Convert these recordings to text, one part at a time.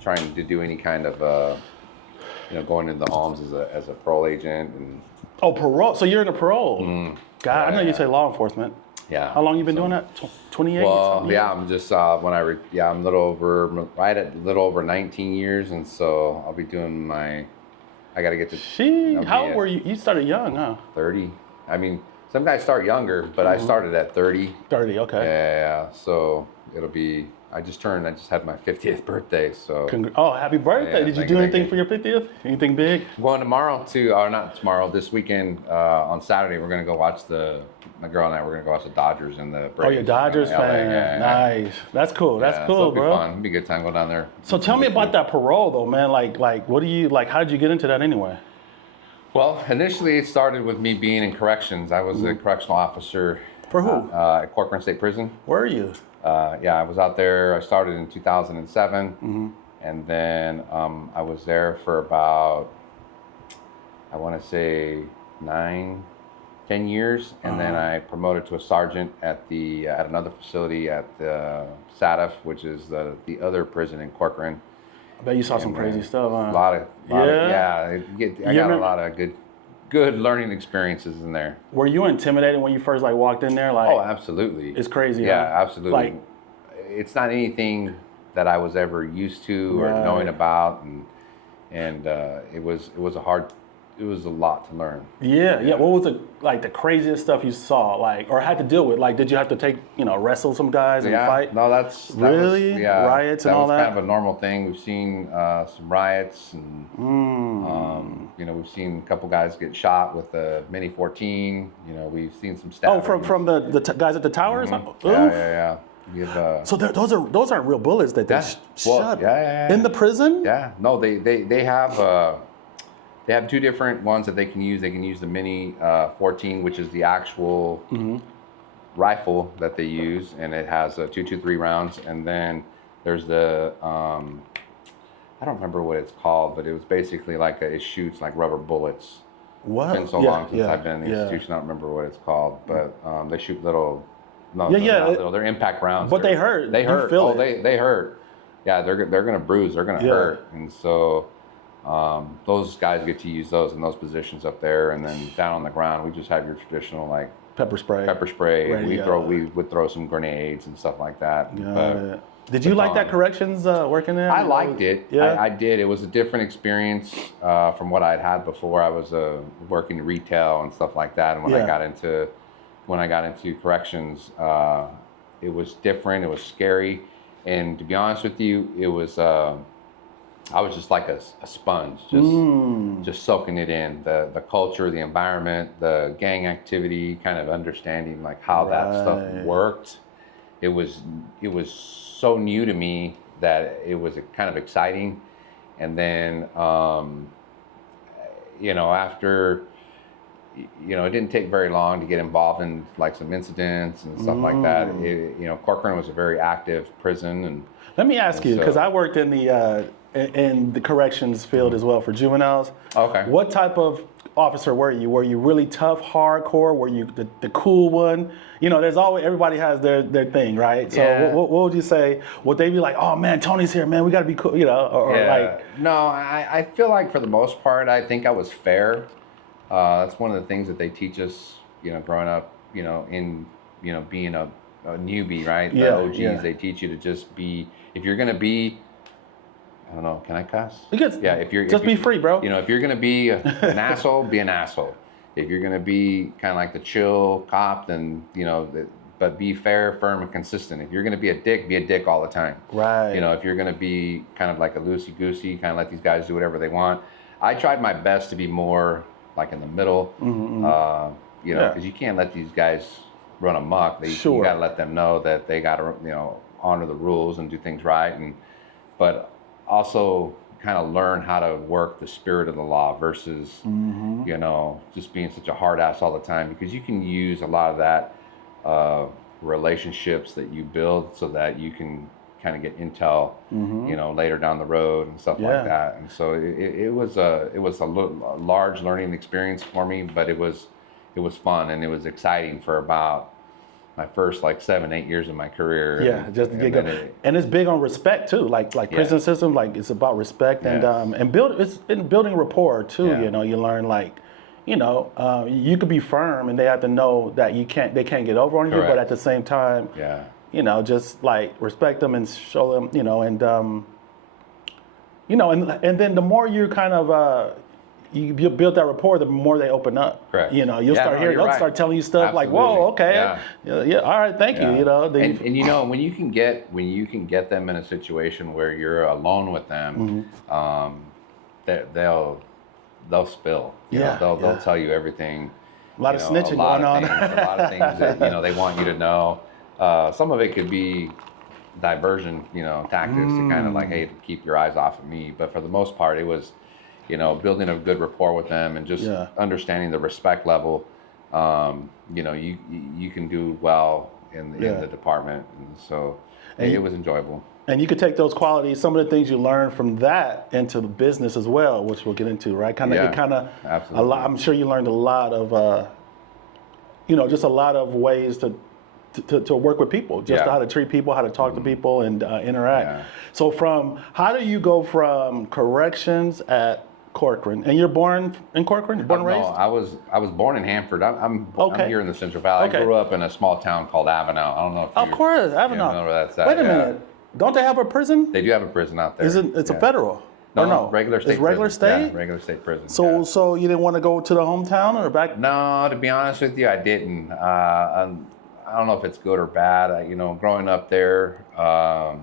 trying to do any kind of going into the homes as a parole agent and. Oh, parole. So you're in a parole. God, I know you say law enforcement. Yeah. How long you been doing that? 28. Well, yeah, I'm just I'm a little over 19 years, and so I'll be doing I got to get to. How old were you? You started young, huh? 30. I mean, some guys start younger, but I started at 30. 30. Okay. Yeah. So it'll be. I just had my 50th birthday, so. Happy birthday! Yeah, Did you do anything for your 50th? Anything big? I'm going tomorrow or not tomorrow. This weekend on Saturday, we're gonna go watch my girl and I. We're gonna go watch the Dodgers and the Braves. Oh, you're a Dodgers fan. Yeah. Nice. That's cool. That's cool, so it'll bro. Be fun. It'll be a good time. Go down there. So tell me about that parole, though, man. Like, what do you like? How did you get into that anyway? Well, initially it started with me being in corrections. I was a correctional officer. For who? At Corcoran State Prison. Where are you? I was out there. I started in 2007, and then I was there for about, I want to say 9, 10 years, and then I promoted to a sergeant at another facility at the SADF, which is the other prison in Corcoran. I bet you saw some crazy stuff, huh? A lot of I got a lot of good learning experiences in there. Were you intimidated when you first walked in there? Oh, absolutely. It's crazy. Yeah, huh? absolutely. It's not anything that I was ever used to or knowing about, and it was a lot to learn. Yeah. What was the craziest stuff you saw, or had to deal with? Did you have to wrestle some guys and fight? No, that really was, riots and all that. That was kind of a normal thing. We've seen some riots, and we've seen a couple guys get shot with a Mini 14. We've seen some stabbings. Oh, from the guys at the towers. Yeah. So those aren't real bullets that they shot in the prison. Yeah. No, they have two different ones that they can use. They can use the Mini 14, which is the actual rifle that they use, and it has 223 rounds. And then there's the I don't remember what it's called, but it was basically it shoots like rubber bullets. What? It's been so long since I've been in the institution. I don't remember what it's called, but they shoot little. They're impact rounds. But they hurt. They hurt. You feel it. They hurt. Yeah, they're gonna bruise. They're gonna hurt, and so. Those guys get to use those in those positions up there, and then down on the ground, we just have your traditional pepper spray. We would throw some grenades and stuff like that. Did you like that corrections working there? I liked it. Yeah. I did. It was a different experience from what I'd had before. I was working retail and stuff like that, and when I got into corrections, it was different. It was scary, and to be honest with you, it was. I was just like a sponge, just soaking it in, the culture, the environment, the gang activity, kind of understanding how that stuff worked. It was so new to me that it was kind of exciting. And then, after, it didn't take very long to get involved in some incidents and stuff like that. Corcoran was a very active prison. And let me ask you, because I worked in the corrections field as well for juveniles. Okay. What type of officer were you? Were you really tough, hardcore? Were you the cool one? There's always, everybody has their thing, right? So what would you say? Would they be like, oh man, Tony's here, man, we gotta be cool, No, I feel like for the most part, I think I was fair. That's one of the things that they teach us, growing up, in, being a newbie, right? The OGs, they teach you to just be, if you're gonna be, I don't know, can I cuss? Just be free, bro. If you're gonna be an asshole, be an asshole. If you're gonna be kind of like the chill cop, then but be fair, firm, and consistent. If you're gonna be a dick all the time. Right. If you're gonna be kind of like a loosey goosey, kind of let these guys do whatever they want. I tried my best to be more in the middle. Because you can't let these guys run amok. You gotta let them know that they gotta honor the rules and do things right, but also kind of learn how to work the spirit of the law versus, just being such a hard ass all the time, because you can use a lot of that relationships that you build so that you can kind of get intel, later down the road and stuff like that. And so it was a large learning experience for me, but it was fun and it was exciting for about, my first like 7-8 years of my career. Yeah, just to get going. And it's big on respect too. Like prison system, like it's about respect and it's in building rapport too. Yeah. You know, you learn like, you know, you could be firm and they have to know that they can't get over on you, but at the same time, you know, just like respect them and show them, you know, and you know, and then the more you kind of you build that rapport, the more they open up. Correct. You know, you'll start hearing, they'll start telling you stuff like, "Whoa, okay, yeah, all right, thank you." You know, and you know, when you can get them in a situation where you're alone with them, they'll spill. You know, they'll tell you everything. A lot of snitching going on. A lot of things that they want you to know. Some of it could be diversion, tactics to kind of like, hey, keep your eyes off of me. But for the most part, it was, building a good rapport with them and just understanding the respect level. You can do well in the department, and so it was enjoyable. And you could take those qualities, some of the things you learned from that, into the business as well, which we'll get into, right? A lot. I'm sure you learned a lot of, just a lot of ways to work with people, just how to treat people, how to talk to people, and interact. Yeah. So how do you go from corrections at Corcoran, and you're born in Corcoran, born and raised? No, I was born in Hanford. I'm here in the Central Valley. I grew up in a small town called Avenel. I don't know if of course, Avenel. know where that's at. Wait a minute, don't they have a prison? They do have a prison out there. It's a federal. No, regular state. It's regular prison. state. Yeah, regular state prison. So you didn't want to go to the hometown or back? No, to be honest with you, I didn't. I don't know if it's good or bad. Growing up there, I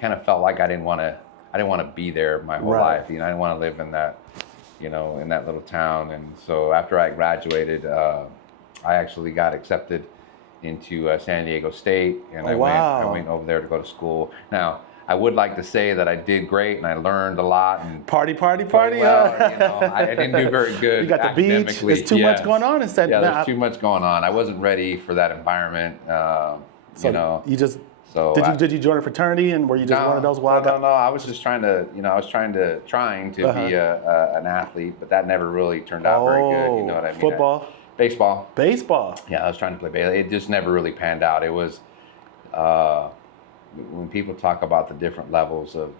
kind of felt like I didn't want to be there my whole life. I didn't want to live in that, in that little town. And so after I graduated, I actually got accepted into San Diego State, and I went over there to go to school. Now, I would like to say that I did great and I learned a lot and party. Well, I didn't do very good. You got the beach. There's too much going on instead. Yeah, there's too much going on. I wasn't ready for that environment. You just. So did you join a fraternity, and were you just one of those wild guys? No. I was just trying to be an athlete, but that never really turned out very good. You know what I mean? Football, baseball. Yeah, I was trying to play baseball. It just never really panned out. It was when people talk about the different levels of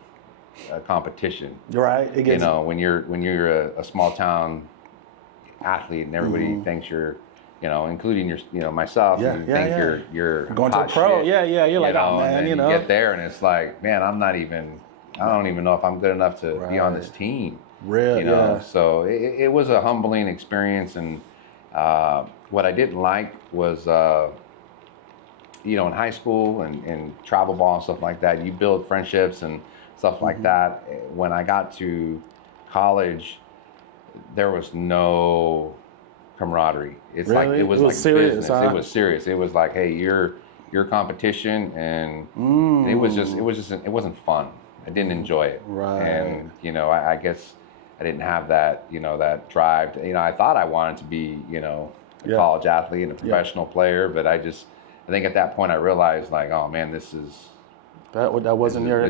competition. Right. When you're a small town athlete and everybody thinks you're. Including myself. You think you're going to a pro. Shit, you're like, oh man, you get there and it's like, man, I don't even know if I'm good enough to be on this team. Really? So it was a humbling experience, and what I didn't like was, in high school and travel ball and stuff like that, you build friendships and stuff like that. When I got to college, there was no camaraderie. It's really? Like it was like serious, business. Huh? It was serious. It was like, hey, you're competition, and it wasn't fun. I didn't enjoy it. Right. And I guess I didn't have that that drive. I thought I wanted to be a college athlete and a professional player, but I think at that point I realized like, oh man, that wasn't your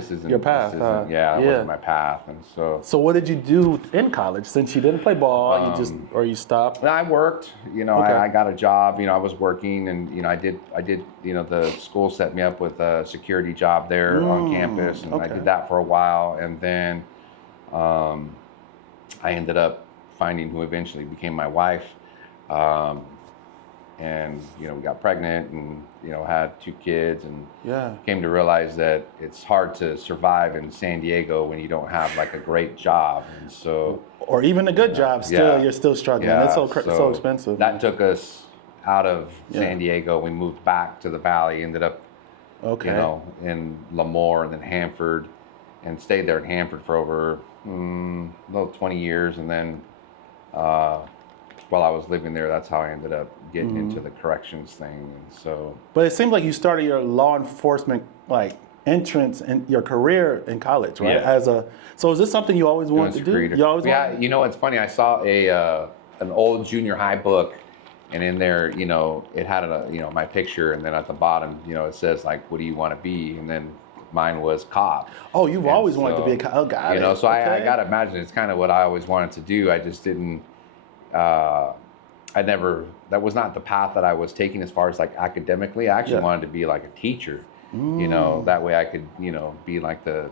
path. That wasn't my path, and so. So what did you do in college? Since you didn't play ball, you stopped. I worked. I got a job. I was working, and I did. The school set me up with a security job there on campus, and I did that for a while, and then I ended up finding who eventually became my wife. And we got pregnant and had 2 kids, and came to realize that it's hard to survive in San Diego when you don't have like a great job, and so or even a good job. You're still struggling. It's so expensive. That took us out of San Diego. We moved back to the Valley. Ended up in Lemoore and then Hanford, and stayed there in Hanford for over 20 years, and then. While I was living there, that's how I ended up getting into the corrections thing. And so. But it seems like you started your law enforcement entrance in your career in college, right? Yeah. So is this something you always wanted to do? You always wanted? It's funny. I saw an old junior high book, and in there, it had my picture, and then at the bottom, it says like, what do you want to be? And then mine was cop. Oh, you've always wanted to be a cop. Oh, got it. So I gotta imagine it's kind of what I always wanted to do. I just didn't. I that was not the path that I was taking as far as like academically. I actually wanted to be like a teacher, that way I could, be like the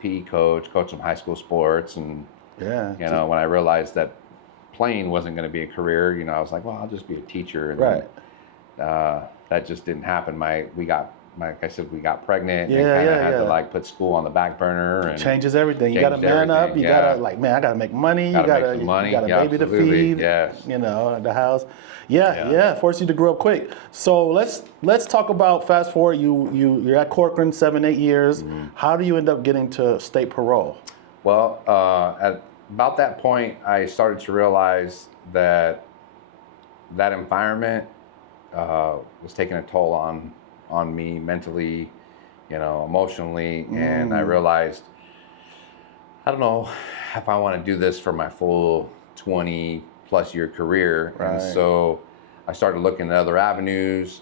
PE coach some high school sports. And, when I realized that playing wasn't going to be a career, I was like, well, I'll just be a teacher. And right. that just didn't happen. Like I said, we got pregnant and kind of had to like put school on the back burner. And changes everything. You got to man up. You got to I got to make money. You got a baby to feed. Yes. The house. Forced you to grow up quick. So let's talk about fast forward. You're at Corcoran 7-8 years. Mm-hmm. How do you end up getting to state parole? Well, at about that point, I started to realize that environment was taking a toll on me mentally, emotionally, and I realized, I don't know if I want to do this for my full 20 plus year career. Right. And so I started looking at other avenues,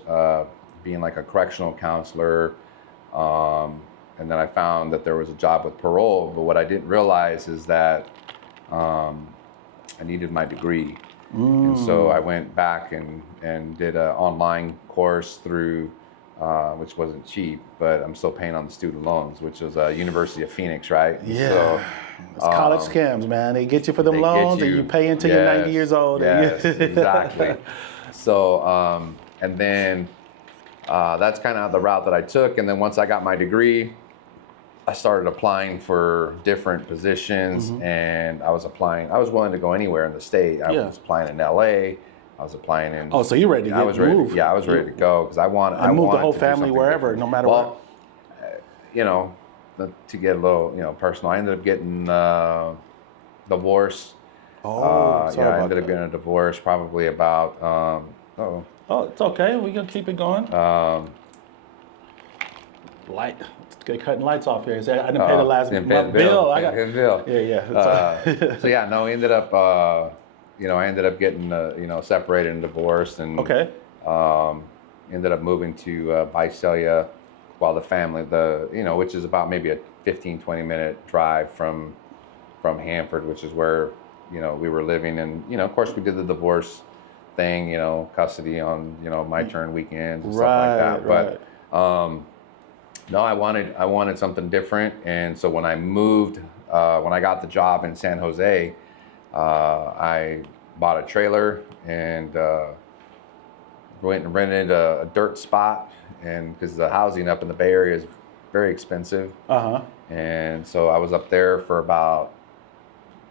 being like a correctional counselor, and then I found that there was a job with parole, but what I didn't realize is that I needed my degree. And so I went back and did an online course through, which wasn't cheap, but I'm still paying on the student loans, which was University of Phoenix, right? Yeah. So, it's college scams, man. They get you for them loans and you pay until you're 90 years old. Yes, exactly. So, and then that's kind of the route that I took. And then once I got my degree, I started applying for different positions, and I was willing to go anywhere in the state. I was applying in LA. I was applying in. Oh, so you're ready to move? Yeah, I was ready to go because I wanted the whole family wherever, no matter what. To get a little, personal, I ended up getting divorced. I ended up getting a divorce probably about. Oh, it's okay. We're gonna keep it going. Light. Cutting lights off here. So I didn't pay the last month bill. I got his bill. Yeah. He ended up. I ended up getting separated and divorced, and ended up moving to Visalia, while the family, which is about maybe a 15-20 minute drive from Hanford, which is where we were living, and of course we did the divorce thing, custody on my turn weekends and stuff like that. But no, I wanted something different, and so when I moved, when I got the job in San Jose, I bought a trailer and went and rented a dirt spot, and because the housing up in the Bay Area is very expensive, and so I was up there for about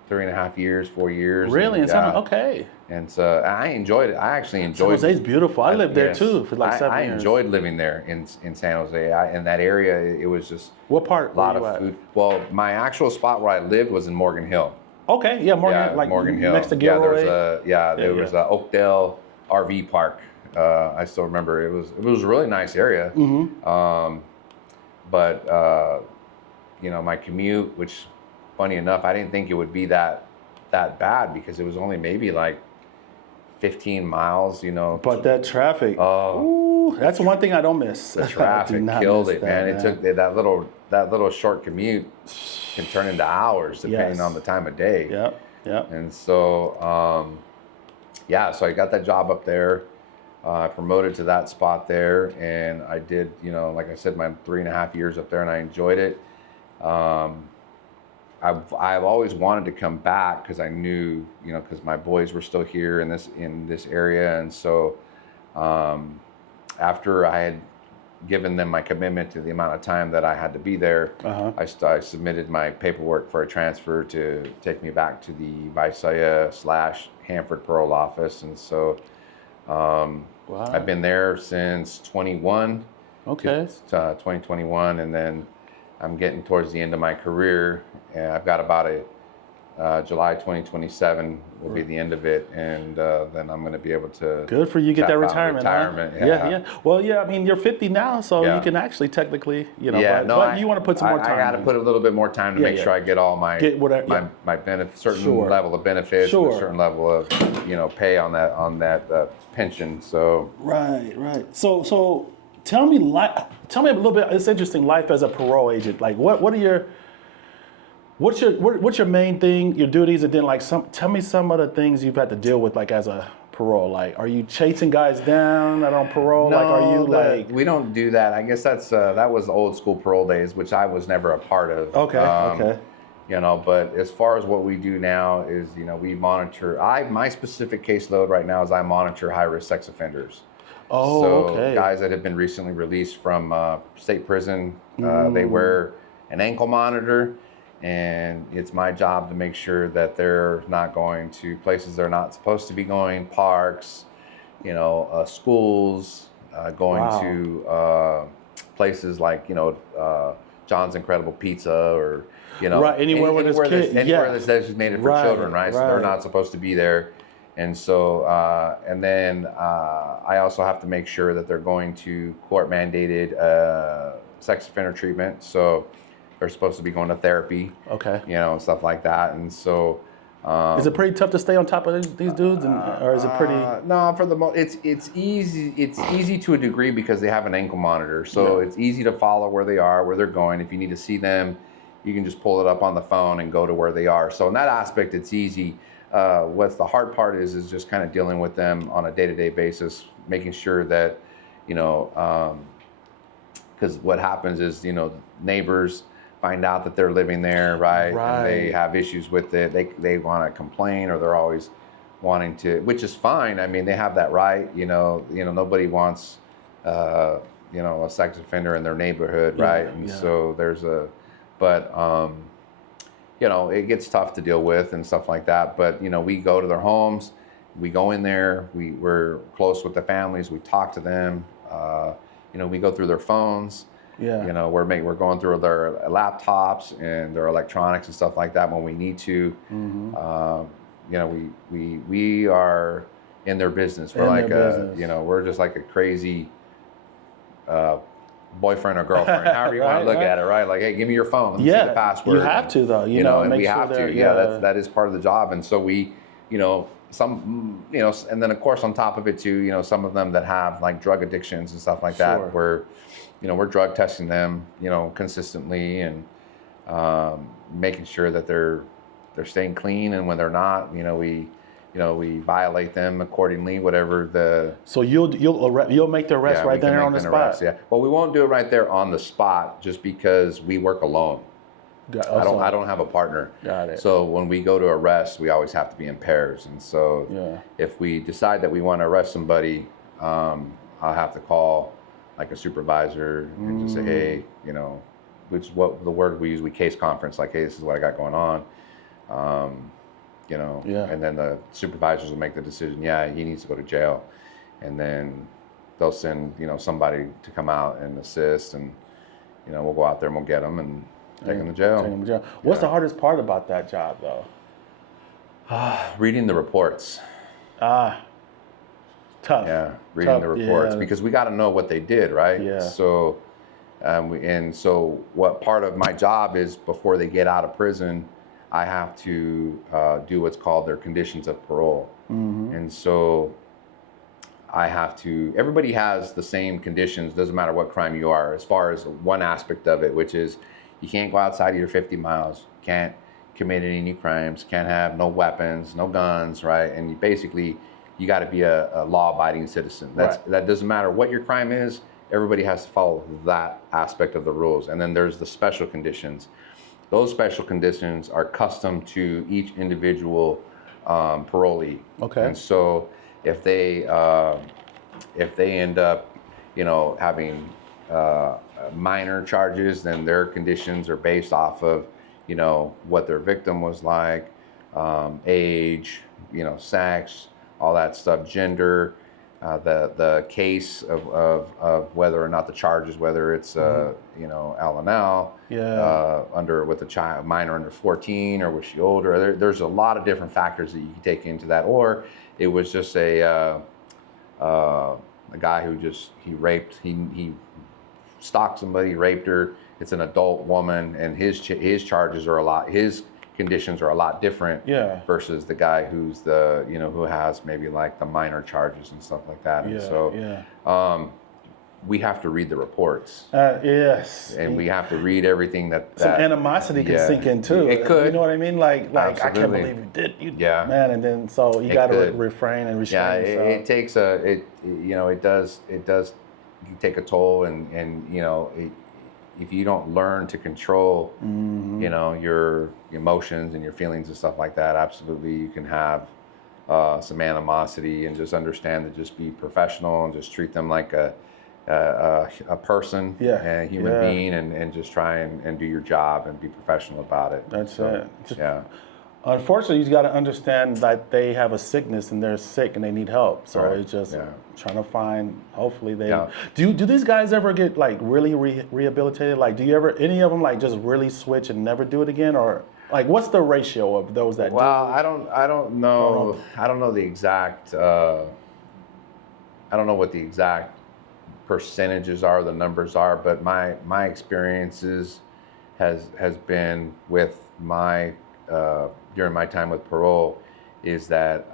3.5 years, 4 years. Really? Okay. And so I enjoyed it. I actually enjoyed it. San Jose's beautiful. I lived there too for like 7 years. I enjoyed living there in San Jose. In that area, it was just what part? A lot of food. Well, my actual spot where I lived was in Morgan Hill. Okay, Morgan Hill, next to Gilroy. There was a Oakdale RV park. I still remember it was a really nice area. But my commute, which funny enough, I didn't think it would be that bad because it was only maybe like 15 miles, But that traffic. Oh, that's one thing I don't miss. The traffic killed it, man. It took that little short commute can turn into hours depending on the time of day. Yeah. And so, so I got that job up there. I promoted to that spot there, and I did, like I said, my 3.5 years up there, and I enjoyed it. I've always wanted to come back because I knew, because my boys were still here in this area, and so after I had given them my commitment to the amount of time that I had to be there, I submitted my paperwork for a transfer to take me back to the Visalia/Hanford parole office, and so I've been there since 21. Okay. 2021, and then I'm getting towards the end of my career, and I've got about July 2027 will be the end of it, and then I'm going to be able to. Good for you, get that retirement. Huh? Yeah. Well, I mean, you're 50 now, so you can actually technically, but you want to put some more time. I got to put a little bit more time to make sure I get all my my benefit, certain level of benefits, and a certain level of pay on that pension. So right. So tell me a little bit. It's interesting, life as a parole agent. Like, what are what's your main thing, your duties, and then tell me some of the things you've had to deal with, like as a parole? Like, are you chasing guys down that are on parole? No, Like, are you like? we don't do that. I guess that was old school parole days, which I was never a part of. Okay, okay. But as far as what we do now is, we monitor. My specific caseload right now is I monitor high risk sex offenders. Oh, So okay. guys that have been recently released from state prison, they wear an ankle monitor, and it's my job to make sure that they're not going to places they're not supposed to be going, parks, schools, going Wow. to places like John's Incredible Pizza, or Right, anywhere where there's kids, anywhere that's designated for children, right? So they're not supposed to be there. And so, and then I also have to make sure that they're going to court mandated sex offender treatment. So they're supposed to be going to therapy, Okay. Stuff like that. And so, Is it pretty tough to stay on top of these dudes, or is it pretty? No, for the most, it's easy. It's easy to a degree because they have an ankle monitor, so it's easy to follow where they are, where they're going. If you need to see them, you can just pull it up on the phone and go to where they are. So in that aspect, it's easy. What's the hard part is just kind of dealing with them on a day-to-day basis, making sure that, because what happens is, neighbors find out that they're living there, right? And they have issues with it. They want to complain, or they're always wanting to, which is fine. I mean, they have that right. Nobody wants, a sex offender in their neighborhood, right? And so but it gets tough to deal with and stuff like that. But we go to their homes, we go in there, we're close with the families, we talk to them. We go through their phones. Yeah. We're going through their laptops and their electronics and stuff like that when we need to. We are in their business. We're we're just like a crazy boyfriend or girlfriend, however you want to look at it, right? Like, hey, give me your phone. Let me see the password. You have to, though. And we have to. Yeah, that is part of the job. And so we, some, and then of course on top of it too, some of them that have like drug addictions and stuff like that, we're drug testing them, consistently, and making sure that they're staying clean, and when they're not, we violate them accordingly, whatever the. So you'll make the arrest right there on the spot. Arrest, well, we won't do it right there on the spot, just because we work alone. I don't have a partner. Got it. So when we go to arrest, we always have to be in pairs, and so if we decide that we want to arrest somebody, I'll have to call like a supervisor and just say, hey, which is what the word we use, we case conference, like, hey, this is what I got going on. And then the supervisors will make the decision, he needs to go to jail. And then they'll send, somebody to come out and assist, and, we'll go out there and we'll get them and take them to jail. What's the hardest part about that job, though? Reading the reports. Tough. Yeah, reading the reports, because we got to know what they did, right? Yeah. So, so what part of my job is, before they get out of prison, I have to do what's called their conditions of parole. And so I have to, everybody has the same conditions, doesn't matter what crime you are, as far as one aspect of it, which is you can't go outside of your 50 miles, can't commit any new crimes, can't have no weapons, no guns, right? And you got to be a law-abiding citizen. That doesn't matter what your crime is, everybody has to follow that aspect of the rules. And then there's the special conditions. Those special conditions are custom to each individual parolee. Okay. And so if they end up, having minor charges, then their conditions are based off of, what their victim was like, age, sex, all that stuff, gender, the case of whether or not the charges, whether it's L&L, with a child minor under 14, or was she older? There's a lot of different factors that you can take into that. Or it was just a guy who he stalked somebody, raped her. It's an adult woman, and his charges are his conditions are a lot different versus the guy who's who has maybe like the minor charges and stuff like that. And so we have to read the reports. Yes. And we have to read everything that some animosity can sink in too. It could. You know what I mean? Like Absolutely. I can't believe you did. Yeah. Man, and then so you got to refrain and restrain yourself. yourself. It takes it does take a toll, and if you don't learn to control, your emotions and your feelings and stuff like that, absolutely you can have some animosity, and just understand to just be professional and just treat them like a person, a human being, and just try and do your job and be professional about it. That's it. Unfortunately, you got to understand that they have a sickness and they're sick and they need help. So it's just trying to find. Hopefully, they do. Do these guys ever get like really rehabilitated? Like, do you ever any of them like just really switch and never do it again, or like what's the ratio of those that? Well, I don't know. I don't know the exact. I don't know what the exact percentages are, the numbers are, but my experiences has been with my during my time with parole is that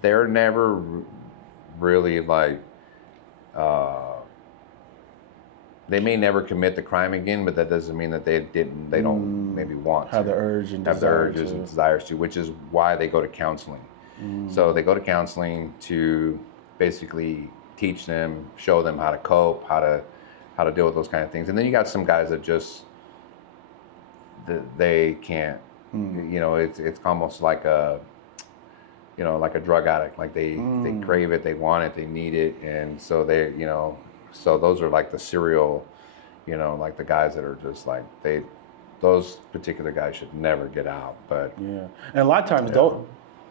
they're never really like they may never commit the crime again, but that doesn't mean that they don't maybe want have to the urge and have the urges and desires to, which is why they go to counseling. So they go to counseling to basically teach them, show them how to cope, how to deal with those kind of things. And then you got some guys that just they can't. It's almost like a like a drug addict. Like they crave it, they want it, they need it, and so so those are like the serial, like the guys that are just like those particular guys should never get out. But and a lot of times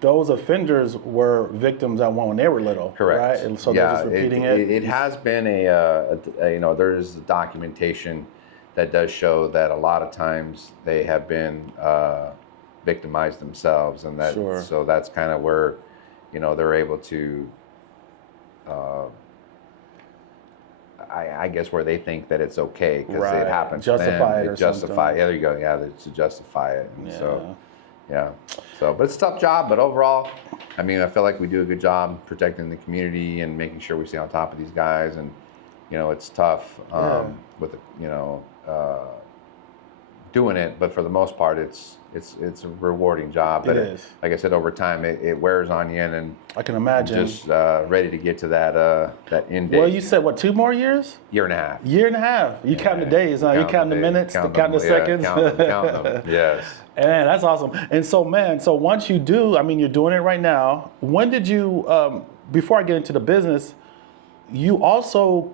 those offenders were victims at one when they were little. Correct. Right? And so they're just repeating it. It has been there's documentation that does show that a lot of times they have been victimized themselves, and that so that's kind of where they're able to I guess where they think that it's okay because it happens. Justify it or justify. something. Yeah, there you go. Yeah, to justify it. And so, but it's a tough job. But overall, I mean, I feel like we do a good job protecting the community and making sure we stay on top of these guys. And it's tough with doing it, but for the most part, it's a rewarding job. But it is. Like I said, over time, it wears on you, and I can imagine. Just ready to get to that end date. Well, you said what, 2 more years? Year and a half. Year and a half. You count the days, huh? You count the minutes, count the seconds. Count them. Yes. Man, that's awesome. And so, so once you do, I mean, you're doing it right now. When did you? Before I get into the business, you also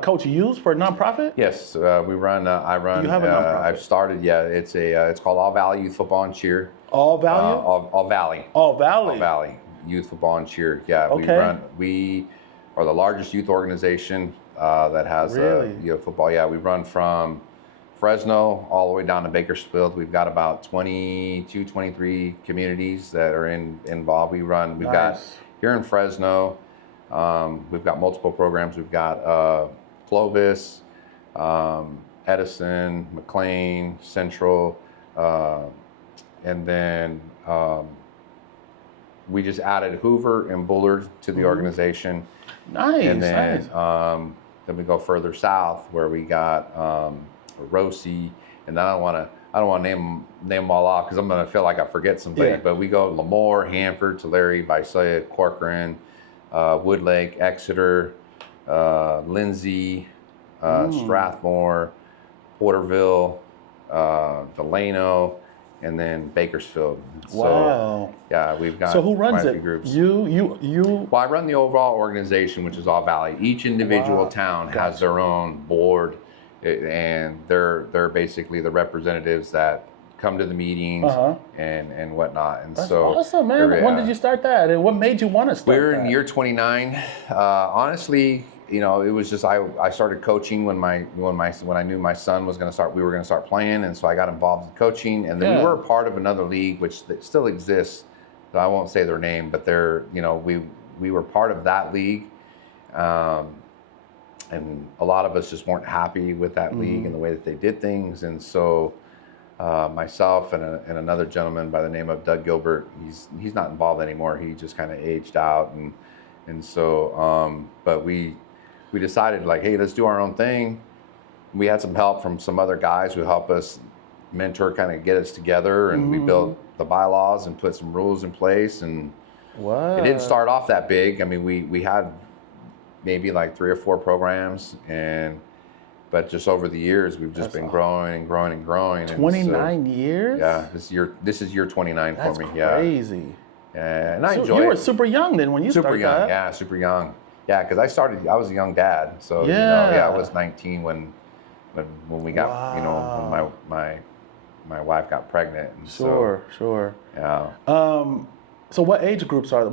coach youth for a nonprofit? Yes, we run. I run. You have a nonprofit. I've started. Yeah, it's called All Valley Youth Football and Cheer. All Valley. All Valley. All Valley. All Valley Youth Football and Cheer. Yeah, okay. We are the largest youth organization that has football. Yeah, we run from Fresno all the way down to Bakersfield. We've got about 22, 23 communities that are involved. We've got here in Fresno. We've got multiple programs. We've got Clovis, Edison, McLean, Central, and then we just added Hoover and Bullard to the organization. Nice. And then we go further south where we got Rossi, and I don't want to name them all off because I'm going to feel like I forget somebody. Yeah. But we go Lemoore, Hanford, Tulare, Visalia, Corcoran, Woodlake, Exeter, Lindsay, Strathmore, Porterville, Delano, and then Bakersfield. Wow. So, yeah, we've got. So who runs it? Groups. You. Well, I run the overall organization, which is All Valley. Each individual town has their own board, and they're basically the representatives that come to the meetings and whatnot. And that's so awesome, man. When did you start that, and what made you want to start? We're in year 29. Honestly, it was just I started coaching when I knew my son was going to start. We were going to start playing, and so I got involved in coaching. And then we were a part of another league, which still exists. So I won't say their name, but we were part of that league. And a lot of us just weren't happy with that league and the way that they did things. And so myself and another gentleman by the name of Doug Gilbert. He's not involved anymore. He just kind of aged out, and so but we decided like, hey, let's do our own thing. We had some help from some other guys who helped us mentor, kind of get us together, and we built the bylaws and put some rules in place. And it didn't start off that big. I mean, we had maybe like 3 or 4 programs, but just over the years, we've just been growing and growing and growing. 29 years? Yeah, this is year 29 for me. That's crazy. Yeah, and I enjoy it. You were super young then when you started. Super young, that. yeah, super young. Yeah, because I was a young dad, so I was 19 when we got, when my wife got pregnant. And Sure. Yeah. So what ages are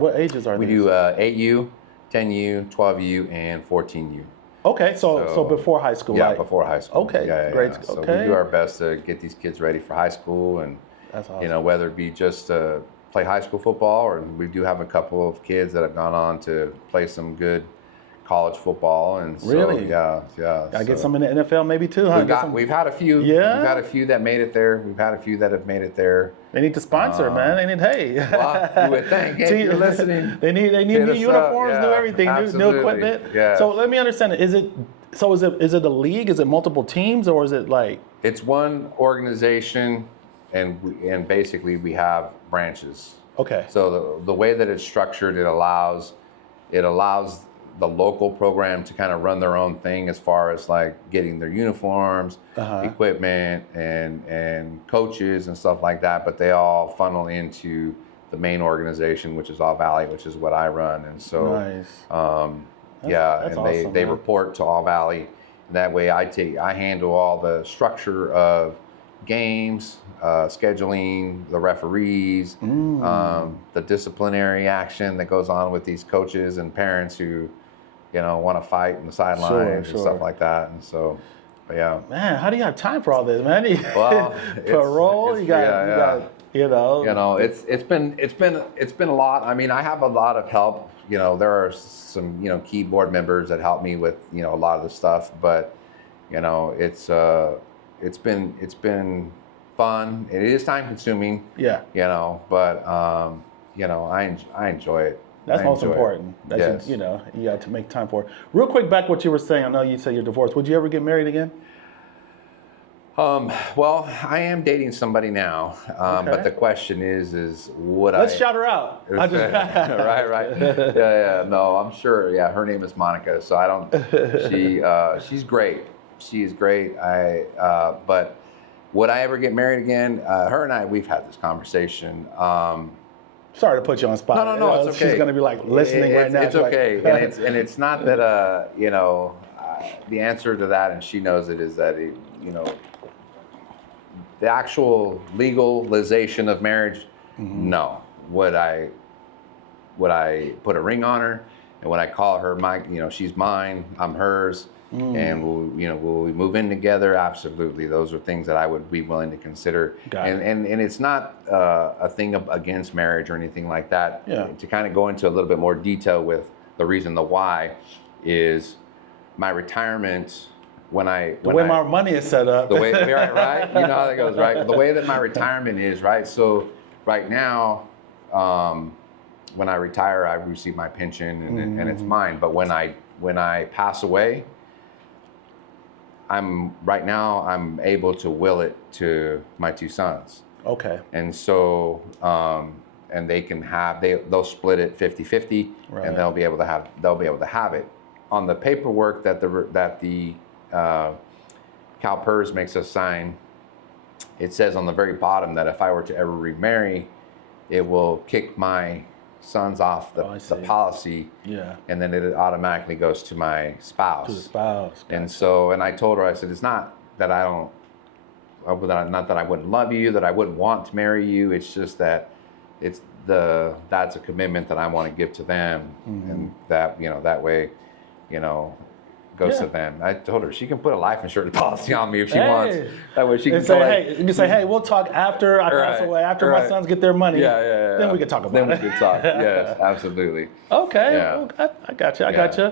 we these? do 8U, 10U, 12U, and 14U. Okay, so before high school. Yeah, before high school. Okay, great. Yeah. So okay. we do our best to get these kids ready for high school, and that's awesome. whether it be just to play high school football, or we do have a couple of kids that have gone on to play some good college football, and so, really, yeah. I get some in the NFL maybe too, huh? We've had a few. Yeah. We've had a few that made it there. We've had a few that have made it there. They need to sponsor, man. They need, hey. Well, you would think. Hey, you're listening. They need new uniforms, new everything, new equipment. Yeah. So let me understand. Is it a league? Is it multiple teams, or is it like? It's one organization, and basically we have branches. Okay. So the way that it's structured, it allows the local program to kind of run their own thing as far as like getting their uniforms, equipment, and coaches and stuff like that. But they all funnel into the main organization, which is All Valley, which is what I run. And so, nice. That's awesome, they report to All Valley. That way, I handle all the structure of games, scheduling, the referees, the disciplinary action that goes on with these coaches and parents who, want to fight in the sidelines and stuff like that. And so, but yeah. Man, how do you have time for all this, man? Well, parole, you got, it's been a lot. I mean, I have a lot of help. There are some, key board members that help me with, a lot of the stuff, but, it's been fun. It is time consuming. Yeah. But I enjoy it. That's most important. Yes. You got to make time for it. Real quick, back what you were saying. I know you said you're divorced. Would you ever get married again? Well, I am dating somebody now, but the question is would Let's shout her out. Right. Yeah. No, I'm sure. Yeah, her name is Monica. So I don't. She's great. She is great. But would I ever get married again? Her and I, we've had this conversation. Sorry to put you on the spot. No, it's okay. She's going to be like listening right now. It's okay, and it's not that the answer to that, and she knows it, is that the actual legalization of marriage. No. Would I put a ring on her, and would I call her she's mine, I'm hers, and will we move in together? Absolutely. Those are things that I would be willing to consider. And it's not a thing against marriage or anything like that. Yeah. To kind of go into a little bit more detail with the reason, the why, is my retirement. The way my money is set up. The way, right? You know how that goes, right? The way that my retirement is, right? So right now, when I retire, I receive my pension and it's mine. But when I pass away, I'm able to will it to my 2 sons. Okay. And so, and they can they'll split it 50-50, right. And they'll be able to have it. On the paperwork that the CalPERS makes us sign, it says on the very bottom that if I were to ever remarry, it will kick my sons off the policy, and then it automatically goes to my spouse. To the spouse. And so, and I told her, I said, it's not that not that I wouldn't love you, that I wouldn't want to marry you. It's just that that's a commitment that I want to give to them, and that that way, goes to them. I told her she can put a life insurance policy on me if she wants. That way she can say, you can say, hey, we'll talk after I pass away, after my sons get their money. Yeah. Then we can talk about it. Then we can talk. Yes, absolutely. Okay. Yeah. Well, I got you. I got you.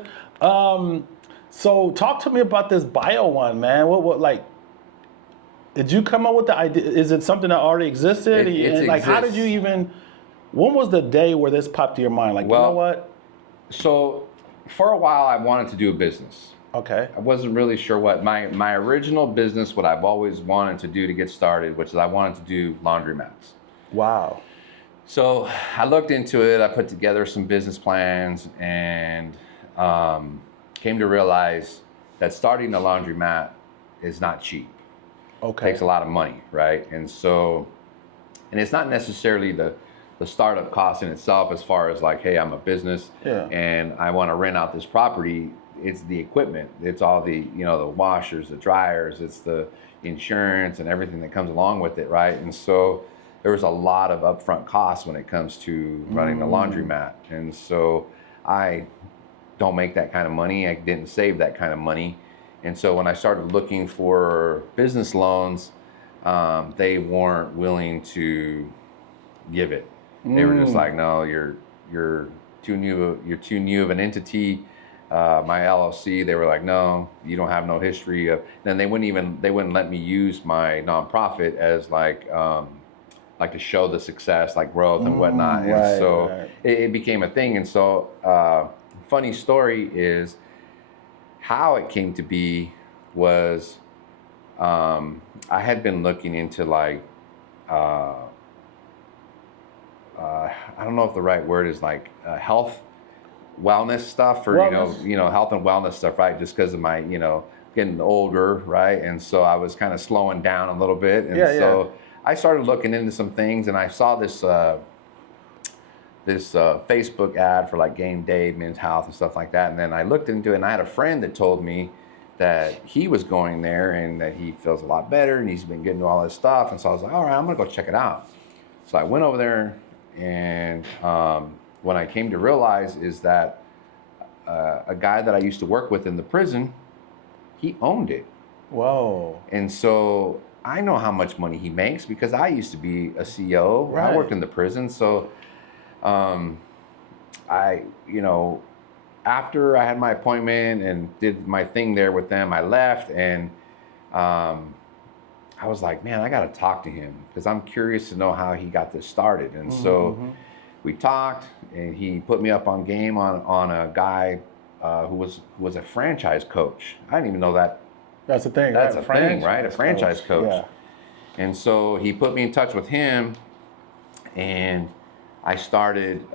So talk to me about this Bio-One, man. What Did you come up with the idea? Is it something that already existed? It Like, how did exists. you even? When was the day where this popped to your mind? Like, you know what? So for a while, I wanted to do a business. Okay. I wasn't really sure what my original business, what I've always wanted to do to get started, which is I wanted to do laundromats. Wow. So I looked into it. I put together some business plans and came to realize that starting a laundromat is not cheap. Okay. It takes a lot of money, right? And so, and it's not necessarily the startup cost in itself as far as like, hey, I'm a business and I want to rent out this property. It's the equipment. It's all the, the washers, the dryers, it's the insurance and everything that comes along with it, right? And so there was a lot of upfront costs when it comes to running a laundromat. And so I don't make that kind of money. I didn't save that kind of money. And so when I started looking for business loans, they weren't willing to give it. They were just like, no, you're too new of an entity. My LLC, they were like, no, you don't have no history of. Then they wouldn't let me use my nonprofit as like to show the success, like growth and whatnot. And so it became a thing. And so funny story is how it came to be was I had been looking into like I don't know if the right word is like health, wellness stuff, or health and wellness stuff, right? Just because of my getting older, right? And so I was kind of slowing down a little bit, and so I started looking into some things, and I saw this Facebook ad for like Game Day, Men's Health, and stuff like that. And then I looked into it, and I had a friend that told me that he was going there and that he feels a lot better, and he's been getting all this stuff. And so I was like, all right, I'm gonna go check it out. So I went over there, and what I came to realize is that a guy that I used to work with in the prison, he owned it. Whoa. And so I know how much money he makes because I used to be a CO. Right. I worked in the prison. So after I had my appointment and did my thing there with them, I left, and I was like, man, I got to talk to him because I'm curious to know how he got this started. And so we talked, and he put me up on game on a guy who was a franchise coach. I didn't even know that. That's a thing. That's a thing, right? A franchise coach. Yeah. And so he put me in touch with him, and I started.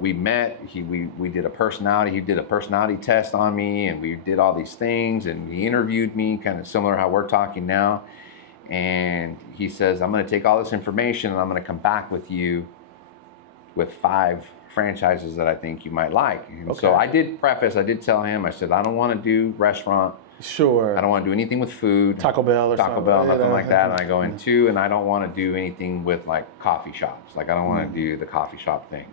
We met. We did a personality. He did a personality test on me, and we did all these things. And he interviewed me, kind of similar to how we're talking now. And he says, I'm going to take all this information and I'm going to come back with you with 5 franchises that I think you might like. And so I did tell him, I said, I don't want to do restaurant. Sure. I don't want to do anything with food. Taco Bell, nothing like that. And I go in 2, and I don't want to do anything with like coffee shops. Like I don't want to do the coffee shop thing.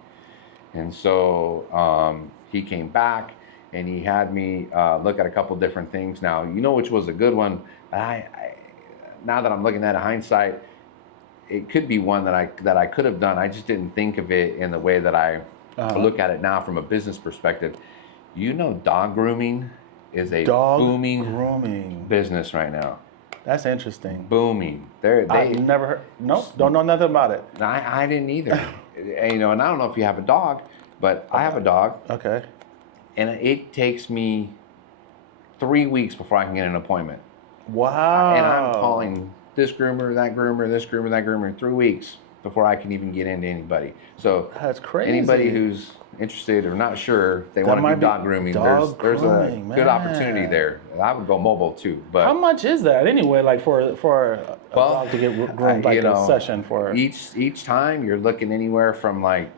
And so he came back and he had me look at a couple different things. Now, which was a good one. Now that I'm looking at it in hindsight, it could be one that I could have done. I just didn't think of it in the way that I look at it now from a business perspective. Dog grooming is a booming business right now. That's interesting. Booming. I've never heard. Nope, don't know nothing about it. I didn't either. And I don't know if you have a dog, but I have a dog. Okay. And it takes me 3 weeks before I can get an appointment. Wow. And I'm calling this groomer, that groomer, this groomer, that groomer in 3 weeks before I can even get into anybody. So that's crazy. Anybody who's interested or not sure if they want to do dog grooming, there's a good opportunity there. I would go mobile too. But how much is that anyway? Like for a dog to get groomed, like a session for each time you're looking anywhere from like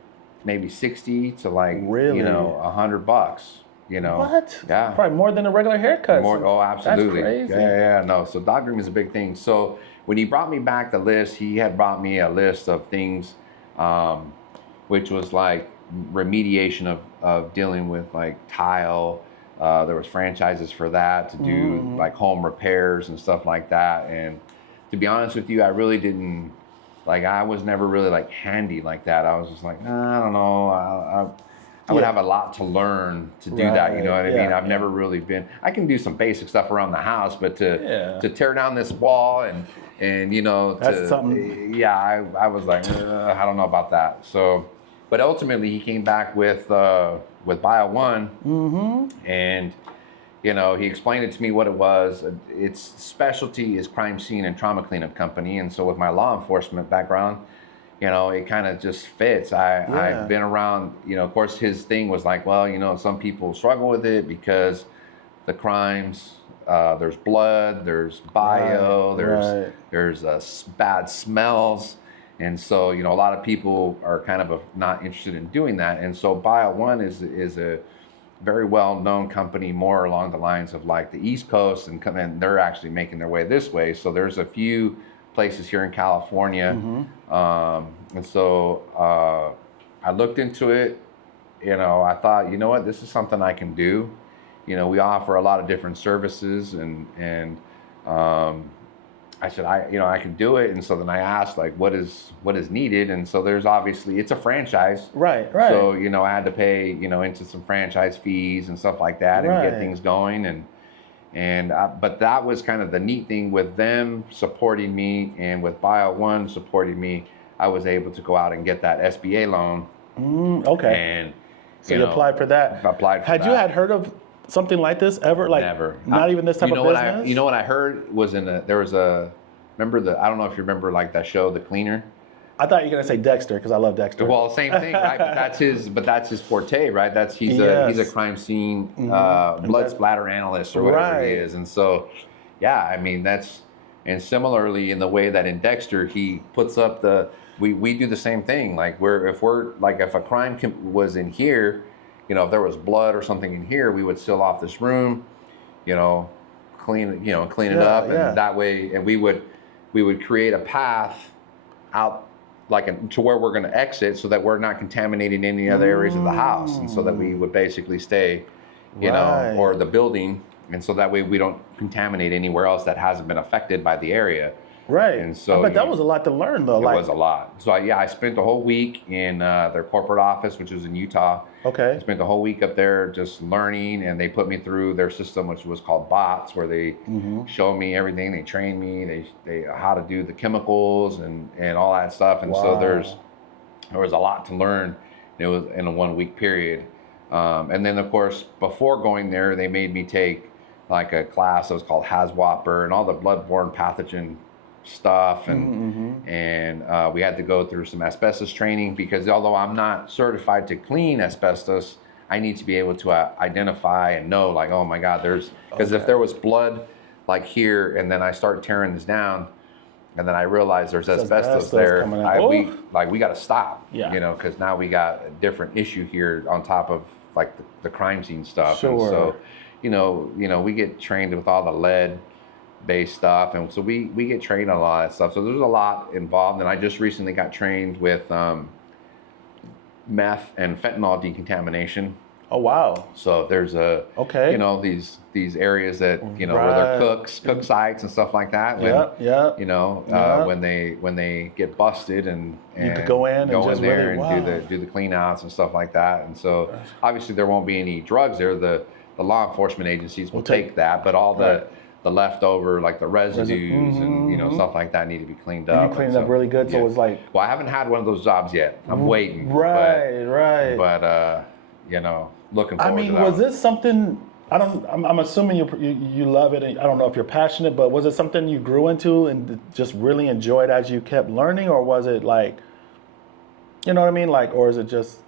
maybe 60 to like $100. What? Yeah. Probably more than a regular haircut. Oh, absolutely. That's crazy. Yeah. No, so dog grooming is a big thing. So when he brought me back the list, he had brought me a list of things, which was like remediation of dealing with like tile. There was franchises for that to do like home repairs and stuff like that. And to be honest with you, I really didn't, I was never really like handy like that. I was just like, nah, I don't know. I would have a lot to learn to do that, you know what I mean? I've never really been, I can do some basic stuff around the house, but to tear down this wall and And, you know, That's something. yeah, I was like, I don't know about that. So, but ultimately he came back with Bio-One, and, you know, he explained it to me what it was. Its specialty is crime scene and trauma cleanup company. And so with my law enforcement background, you know, it kind of just fits. I've been around, you know, of course his thing was like, well, you know, some people struggle with it because the crimes, there's blood, there's bio, there's bad smells. And so, you know, a lot of people are kind of not interested in doing that. And so Bio-One is a very well-known company, more along the lines of like the East Coast, and they're actually making their way this way. So there's a few places here in California. And so I looked into it. You know, I thought, you know what, this is something I can do. You know, we offer a lot of different services, and I said, I can do it. And so then I asked, like, what is needed? And so there's obviously, it's a franchise. Right. So, you know, I had to pay, you know, into some franchise fees and stuff like that, and get things going. But that was kind of the neat thing with them supporting me, and with Bio-One supporting me, I was able to go out and get that SBA loan. Okay. And so you applied for that. I applied for that. Had you heard of something like this ever? Like, never. Not even this type of business? You know what I heard was remember I don't know if you remember like that show, The Cleaner? I thought you were gonna say Dexter, because I love Dexter. Well, same thing, right? But that's his forte, right? He's a crime scene blood splatter analyst or whatever he is. And so, yeah, I mean and similarly in the way that in Dexter he puts up we do the same thing. Like if a crime was in here, you know, if there was blood or something in here, we would seal off this room, you know, clean it up, and that way, and we would create a path out to where we're going to exit, so that we're not contaminating any other areas of the house, and so that we would basically stay, you know, or the building, and so that way we don't contaminate anywhere else that hasn't been affected by the area. Right. And so, but that was a lot to learn, though. It was a lot. So I spent a whole week in their corporate office, which was in Utah. Okay. I spent the whole week up there just learning, and they put me through their system, which was called BOTS, where they showed me everything. They trained me. They how to do the chemicals and all that stuff. And so there was a lot to learn. It was in a 1 week period. And then of course, before going there, they made me take like a class that was called HAZWOPER and all the bloodborne pathogen stuff, and we had to go through some asbestos training, because although I'm not certified to clean asbestos, I need to be able to identify and know, like, oh my God, because if there was blood like here, and then I start tearing this down, and then I realize there's asbestos there, we got to stop, you know, because now we got a different issue here on top of like the crime scene stuff. Sure. And so, you know, we get trained with all the lead based stuff, and so we get trained on a lot of stuff. So there's a lot involved, and I just recently got trained with meth and fentanyl decontamination. Oh wow! So there's you know, these areas that, you know, where they're cook sites and stuff like that. You know, when they get busted, and you could go in there and do the clean outs and stuff like that. And so obviously there won't be any drugs there. The law enforcement agencies will take that, but all the leftover, like the residues and, you know, stuff like that, need to be cleaned up. You cleaned up really good, so it was like... Well, I haven't had one of those jobs yet. I'm waiting. Right. But, you know, looking forward to that. Was this something... I'm assuming you love it, and I don't know if you're passionate, but was it something you grew into and just really enjoyed as you kept learning, or was it like, you know what I mean? Like, or is it just...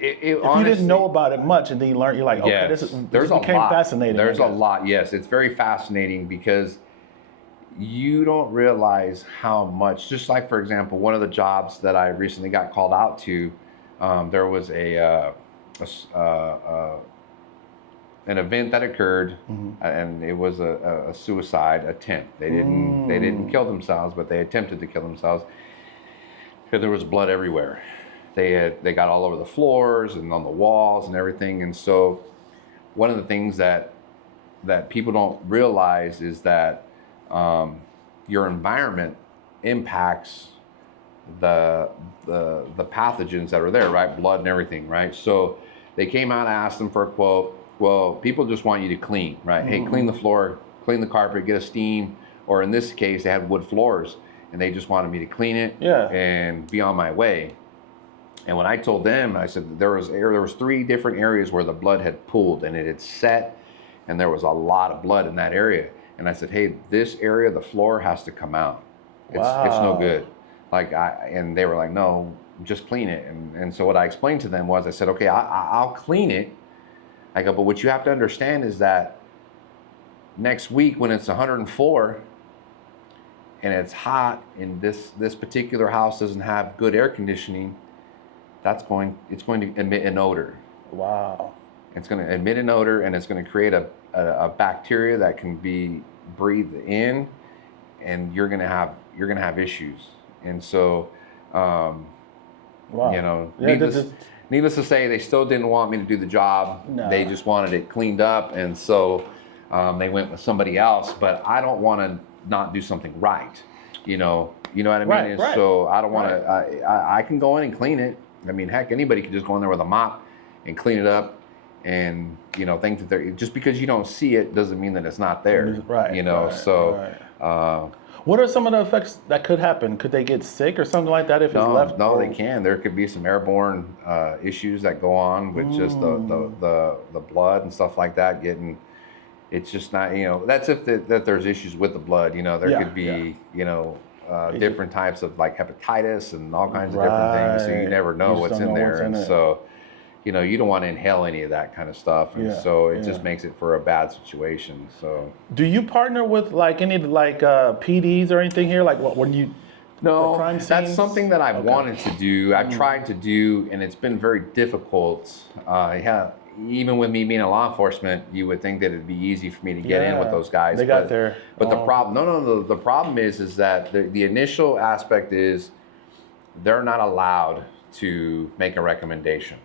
if honestly, you didn't know about it much and then you learned, you're like, okay, this became fascinating. There's a lot, yes. It's very fascinating, because you don't realize how much, just like, for example, one of the jobs that I recently got called out to, there was an event that occurred, and it was a suicide attempt. They didn't kill themselves, but they attempted to kill themselves, because there was blood everywhere. They got all over the floors and on the walls and everything. And so one of the things that people don't realize is that your environment impacts the pathogens that are there, right? Blood and everything, right? So they came out and asked them for a quote. Well, people just want you to clean, right? Hey, clean the floor, clean the carpet, get a steam or in this case, they had wood floors, and they just wanted me to clean it and be on my way. And when I told them, I said there was 3 different areas where the blood had pooled and it had set, and there was a lot of blood in that area. And I said, hey, this area, the floor has to come out. It's no good. And they were like, no, just clean it. And so what I explained to them was, I said, okay, I'll clean it. I go, but what you have to understand is that next week when it's 104 and it's hot and this particular house doesn't have good air conditioning, it's going to emit an odor. Wow. It's going to emit an odor, and it's going to create a bacteria that can be breathed in, and you're going to have issues. And so, needless to say, they still didn't want me to do the job. No. They just wanted it cleaned up, and so they went with somebody else. But I don't want to not do something right. You know what I mean? Right. So I don't want to. I can go in and clean it. I mean, heck, anybody could just go in there with a mop and clean it up, and think that they're, just because you don't see it doesn't mean that it's not there. Right. What are some of the effects that could happen? Could they get sick or something like that if it's left? No, they can. There could be some airborne issues that go on with just the blood and stuff like that getting. It's just not, that's if that there's issues with the blood. There could be, different types of like hepatitis and all kinds of different things. So you never know what's in there. And so, you don't want to inhale any of that kind of stuff. And so it just makes it for a bad situation. So do you partner with like any PDs or anything here? Like when you... No, that's something that I've wanted to do. I've tried to do, and it's been very difficult. Even with me being in law enforcement, you would think that it'd be easy for me to get in with those guys. They got there. But the problem, the problem is that the initial aspect is they're not allowed to make a recommendation.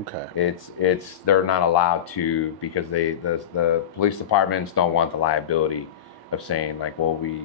Okay. They're not allowed to, because the police departments don't want the liability of saying like, well, we